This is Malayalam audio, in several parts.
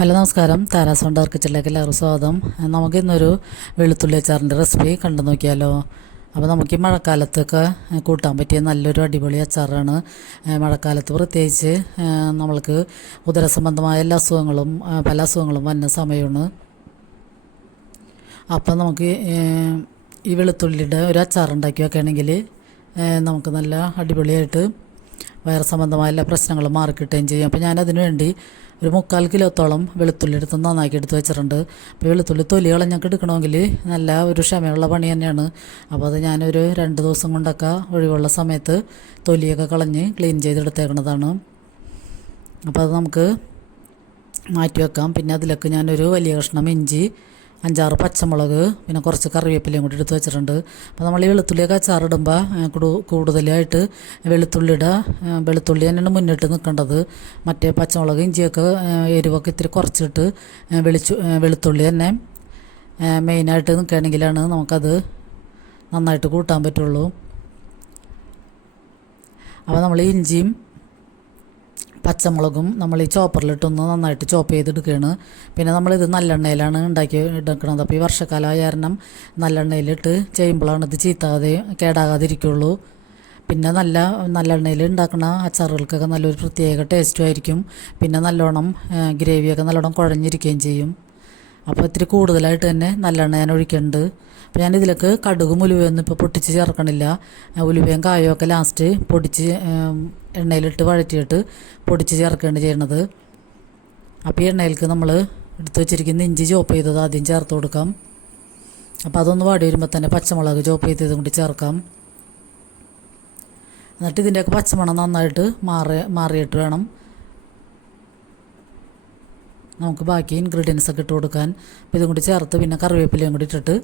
ഹലോ നമസ്കാരം, താരാസ് വണ്ടർ കിച്ചണിലേക്ക് എല്ലാവർക്കും സ്വാഗതം. നമുക്കിന്നൊരു വെളുത്തുള്ളി അച്ചാറിൻ്റെ റെസിപ്പി കണ്ടു നോക്കിയാലോ. അപ്പോൾ നമുക്ക് ഈ മഴക്കാലത്തൊക്കെ കൂട്ടാൻ പറ്റിയ നല്ലൊരു അടിപൊളി അച്ചാറാണ്. മഴക്കാലത്ത് പ്രത്യേകിച്ച് നമ്മൾക്ക് ഉദരസംബന്ധമായ എല്ലാ അസുഖങ്ങളും പല അസുഖങ്ങളും വന്ന സമയമാണ്. അപ്പം നമുക്ക് ഈ വെളുത്തുള്ളിയുടെ ഒരു അച്ചാറുണ്ടാക്കി വെക്കുകയാണെങ്കിൽ നമുക്ക് നല്ല അടിപൊളിയായിട്ട് വയറ് സംബന്ധമായ എല്ലാ പ്രശ്നങ്ങളും മാറിക്കിട്ടുകയും ചെയ്യും. അപ്പോൾ ഞാനതിന് വേണ്ടി ഒരു 3/4 കിലോത്തോളം വെളുത്തുള്ളി എടുത്ത് നന്നാക്കി എടുത്ത് വെച്ചിട്ടുണ്ട്. അപ്പോൾ വെളുത്തുള്ളി തൊലി കളഞ്ഞൊക്കെ എടുക്കണമെങ്കിൽ നല്ല ഒരു ക്ഷമയുള്ള പണി തന്നെയാണ്. അപ്പോൾ അത് ഞാനൊരു 2 ദിവസം കൊണ്ടൊക്കെ ഒഴിവുള്ള സമയത്ത് തൊലിയൊക്കെ കളഞ്ഞ് ക്ലീൻ ചെയ്തെടുത്തേക്കണതാണ്. അപ്പോൾ അത് നമുക്ക് മാറ്റി വെക്കാം. പിന്നെ അതിലേക്ക് ഞാനൊരു വലിയ കഷ്ണം ഇഞ്ചി, 5-6 പച്ചമുളക്, പിന്നെ കുറച്ച് കറിവേപ്പിലയും കൂടി എടുത്ത് വെച്ചിട്ടുണ്ട്. അപ്പോൾ നമ്മൾ ഈ വെളുത്തുള്ളിയൊക്കെ അച്ചാറിടുമ്പോൾ കൂടുതലായിട്ട് വെളുത്തുള്ളി തന്നെയാണ് മുന്നിട്ട് നിൽക്കേണ്ടത്. മറ്റേ പച്ചമുളക് ഇഞ്ചിയൊക്കെ എരിവൊക്കെ ഇത്തിരി കുറച്ചിട്ട് വെളുത്തുള്ളി തന്നെ മെയിനായിട്ട് നിൽക്കുകയാണെങ്കിലാണ് നമുക്കത് നന്നായിട്ട് കൂട്ടാൻ പറ്റുള്ളൂ. അപ്പോൾ നമ്മൾ ഇഞ്ചിയും പച്ചമുളകും നമ്മൾ ഈ ചോപ്പറിലിട്ടൊന്ന് നന്നായിട്ട് ചോപ്പ് ചെയ്തെടുക്കുകയാണ്. പിന്നെ നമ്മളിത് നല്ലെണ്ണയിലാണ് എടുക്കുന്നത്. അപ്പോൾ ഈ വർഷക്കാലമായ കാരണം നല്ലെണ്ണയിലിട്ട് ചെയ്യുമ്പോഴാണ് ഇത് കേടാകാതിരിക്കുള്ളൂ. പിന്നെ നല്ലെണ്ണയിൽ ഉണ്ടാക്കുന്ന അച്ചാറുകൾക്കൊക്കെ നല്ലൊരു പ്രത്യേക ടേസ്റ്റും ആയിരിക്കും. പിന്നെ നല്ലോണം ഗ്രേവിയൊക്കെ നല്ലോണം കുഴഞ്ഞിരിക്കുകയും ചെയ്യും. അപ്പോൾ ഇത്തിരി കൂടുതലായിട്ട് തന്നെ നല്ലെണ്ണ ഞാൻ ഒഴിക്കുന്നുണ്ട്. അപ്പോൾ ഞാനിതിലേക്ക് കടുകും ഉലുവയൊന്നും ഇപ്പോൾ പൊട്ടിച്ച് ചേർക്കണില്ല. ഉലുവയും കായവും ലാസ്റ്റ് പൊടിച്ച് എണ്ണയിലിട്ട് വഴറ്റിയിട്ട് പൊടിച്ച് ചേർക്കുകയാണ് ചെയ്യണത്. അപ്പോൾ ഈ എണ്ണയിലേക്ക് നമ്മൾ എടുത്ത് വെച്ചിരിക്കുന്ന ഇഞ്ചി ചോപ്പ് ചെയ്തത് ആദ്യം ചേർത്ത് കൊടുക്കാം. അപ്പോൾ അതൊന്ന് വാടി വരുമ്പോൾ തന്നെ പച്ചമുളക് ചോപ്പ് ചെയ്തതും കൂടി ചേർക്കാം. എന്നിട്ട് ഇതിൻ്റെയൊക്കെ പച്ചമണം നന്നായിട്ട് മാറിയിട്ട് വേണം നമുക്ക് ബാക്കി ഇൻഗ്രീഡിയൻസൊക്കെ ഇട്ട് കൊടുക്കാൻ. അപ്പോൾ ഇതും കൂടി ചേർത്ത് പിന്നെ കറിവേപ്പിലയും കൂടി ഇട്ടിട്ട്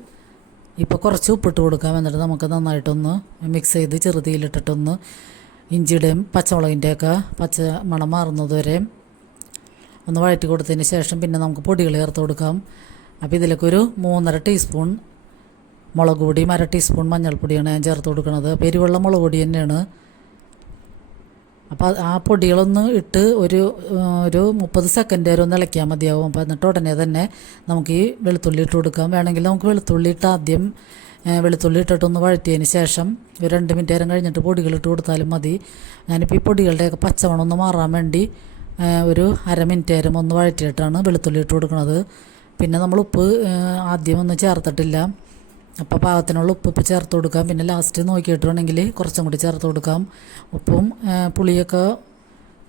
ഇപ്പോൾ കുറച്ച് ഉപ്പിട്ട് കൊടുക്കാം. എന്നിട്ട് നമുക്ക് നന്നായിട്ടൊന്ന് മിക്സ് ചെയ്ത് ചെറുതീയിലിട്ടിട്ടൊന്ന് ഇഞ്ചിയുടെയും പച്ചമുളകിൻ്റെയൊക്കെ പച്ച മണം മാറുന്നത് വരെ ഒന്ന് വഴറ്റി കൊടുത്തതിന് ശേഷം പിന്നെ നമുക്ക് പൊടികൾ ചേർത്ത് കൊടുക്കാം. അപ്പോൾ ഇതിലേക്ക് ഒരു 3.5 ടീസ്പൂൺ മുളക് പൊടിയും 1/2 ടീസ്പൂൺ മഞ്ഞൾപ്പൊടിയാണ് ഞാൻ ചേർത്ത് കൊടുക്കുന്നത്. അപ്പോൾ എരിവുള്ള മുളക് പൊടി തന്നെയാണ്. അപ്പോൾ ആ പൊടികളൊന്ന് ഇട്ട് ഒരു 30 സെക്കൻഡ് വരെ ഒന്ന് ഇളക്കിയാൽ മതിയാവും. അപ്പോൾ എന്നിട്ട് ഉടനെ തന്നെ നമുക്ക് ഈ വെളുത്തുള്ളി ഇട്ട് കൊടുക്കാം. വേണമെങ്കിൽ നമുക്ക് വെളുത്തുള്ളി ഇട്ടിട്ടൊന്ന് വഴറ്റിയതിന് ശേഷം ഒരു 2 മിനിറ്റ് നേരം കഴിഞ്ഞിട്ട് പൊടികൾ ഇട്ട് കൊടുത്താലും മതി. ഞാനിപ്പോൾ ഈ പൊടികളുടെയൊക്കെ പച്ചമണം ഒന്ന് മാറാൻ വേണ്ടി ഒരു 1/2 മിനിറ്റ് നേരം ഒന്ന് വഴറ്റിയിട്ടാണ് വെളുത്തുള്ളി ഇട്ട് കൊടുക്കുന്നത്. പിന്നെ നമ്മൾ ഉപ്പ് ആദ്യം ഒന്നും ചേർത്തിട്ടില്ല. അപ്പോൾ പാകത്തിനുള്ള ഉപ്പ് ഇപ്പോൾ ചേർത്ത് കൊടുക്കാം. പിന്നെ ലാസ്റ്റ് നോക്കിയിട്ട് വേണമെങ്കിൽ കുറച്ചും കൂടി ചേർത്ത് കൊടുക്കാം. ഉപ്പും പുളിയൊക്കെ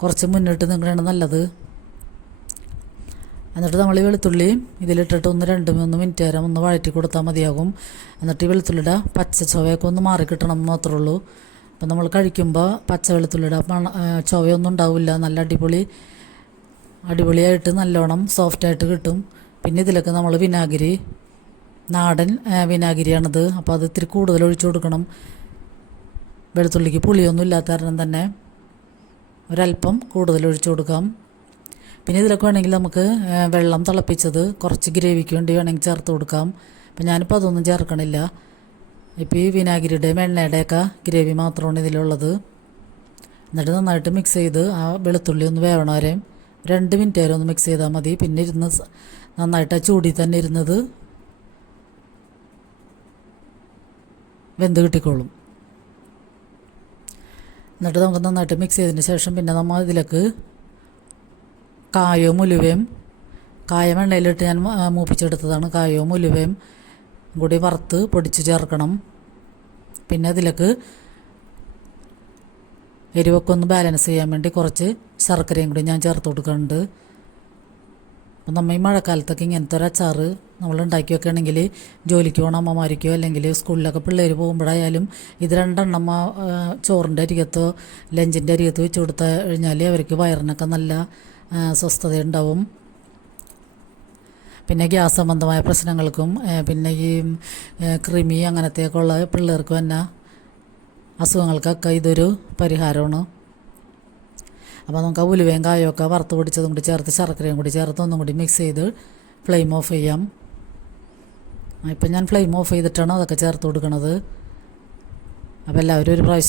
കുറച്ച് മുന്നിട്ട് നിൽക്കുകയാണ് നല്ലത്. എന്നിട്ട് നമ്മൾ ഈ വെളുത്തുള്ളി ഇതിലിട്ടിട്ട് 2-3 മിനിറ്റ് നേരം ഒന്ന് വഴറ്റി കൊടുത്താൽ മതിയാകും. എന്നിട്ട് ഈ വെളുത്തുള്ളിയുടെ പച്ച ചുവയൊക്കെ ഒന്ന് മാറിക്കിട്ടണം എന്ന് മാത്രമേ ഉള്ളൂ. അപ്പോൾ നമ്മൾ കഴിക്കുമ്പോൾ പച്ച വെളുത്തുള്ളിയുടെ ചുവയൊന്നും ഉണ്ടാവില്ല. നല്ല അടിപൊളിയായിട്ട് നല്ലോണം സോഫ്റ്റായിട്ട് കിട്ടും. പിന്നെ ഇതിലൊക്കെ നമ്മൾ നാടൻ വിനാഗിരിയാണിത്. അപ്പോൾ അത് ഇത്തിരി കൂടുതൽ ഒഴിച്ചു കൊടുക്കണം. വെളുത്തുള്ളിക്ക് പുളിയൊന്നും ഇല്ലാത്ത കാരണം തന്നെ ഒരല്പം കൂടുതൽ ഒഴിച്ചു കൊടുക്കാം. പിന്നെ ഇതിലൊക്കെ വേണമെങ്കിൽ നമുക്ക് വെള്ളം തിളപ്പിച്ചത് കുറച്ച് ഗ്രേവിക്ക് വേണ്ടി വേണമെങ്കിൽ ചേർത്ത് കൊടുക്കാം. അപ്പം ഞാനിപ്പോൾ അതൊന്നും ചേർക്കണില്ല. ഇപ്പോൾ ഈ വിനാഗിരിയുടെയും എണ്ണയുടെയൊക്കെ ഗ്രേവി മാത്രമാണ് ഇതിലുള്ളത്. എന്നിട്ട് നന്നായിട്ട് മിക്സ് ചെയ്ത് ആ വെളുത്തുള്ളി ഒന്ന് വേവണ വരെ 2 മിനിറ്റ് വരെ ഒന്ന് മിക്സ് ചെയ്താൽ മതി. പിന്നെ നന്നായിട്ട് ആ ചൂടിൽ തന്നെ ഇരുന്നത് വെന്ത് കിട്ടിക്കോളും. എന്നിട്ട് നമുക്ക് നന്നായിട്ട് മിക്സ് ചെയ്തതിന് ശേഷം പിന്നെ നമ്മൾ ഇതിലേക്ക് കായവും ഉലുവയും എണ്ണയിലിട്ട് ഞാൻ മൂപ്പിച്ചെടുത്തതാണ്. കായവും ഉലുവയും കൂടി വറുത്ത് പൊടിച്ച് ചേർക്കണം. പിന്നെ അതിലേക്ക് എരിവൊക്കെ ഒന്ന് ബാലൻസ് ചെയ്യാൻ വേണ്ടി കുറച്ച് ശർക്കരയും കൂടി ഞാൻ ചേർത്ത് കൊടുക്കുന്നുണ്ട്. അപ്പം നമ്മൾ ഈ മഴക്കാലത്തൊക്കെ ഇങ്ങനത്തെ ഒരു അച്ചാറ് നമ്മൾ ഉണ്ടാക്കി വെക്കുകയാണെങ്കിൽ ജോലിക്ക് പോകണ അമ്മമാർക്കോ അല്ലെങ്കിൽ സ്കൂളിലൊക്കെ പിള്ളേർ പോകുമ്പോഴായാലും ഇത് 2 എണ്ണം ചോറിൻ്റെ അരികത്തോ ലഞ്ചിൻ്റെ അരികത്തോ വെച്ച് കൊടുത്തു കഴിഞ്ഞാൽ അവർക്ക് വയറിനൊക്കെ നല്ല സ്വസ്ഥതയുണ്ടാവും. പിന്നെ ഗ്യാസ് സംബന്ധമായ പ്രശ്നങ്ങൾക്കും പിന്നെ ഈ കൃമി അങ്ങനത്തെയൊക്കെ ഉള്ള പിള്ളേർക്ക് തന്നെ അസുഖങ്ങൾക്കൊക്കെ ഇതൊരു പരിഹാരമാണ്. അപ്പോൾ നമുക്ക് ആ ഉലുവയും കായൊക്കെ വറുത്ത് പൊടിച്ചതും കൂടി ചേർത്ത് ശർക്കരയും കൂടി ചേർത്ത് ഒന്നും കൂടി മിക്സ് ചെയ്ത് ഫ്ലെയിം ഓഫ് ചെയ്യാം. ഇപ്പം ഞാൻ ഫ്ലെയിം ഓഫ് ചെയ്തിട്ടാണ് അതൊക്കെ ചേർത്ത് കൊടുക്കുന്നത്. അപ്പോൾ എല്ലാവരും ഒരു പ്രാവശ്യം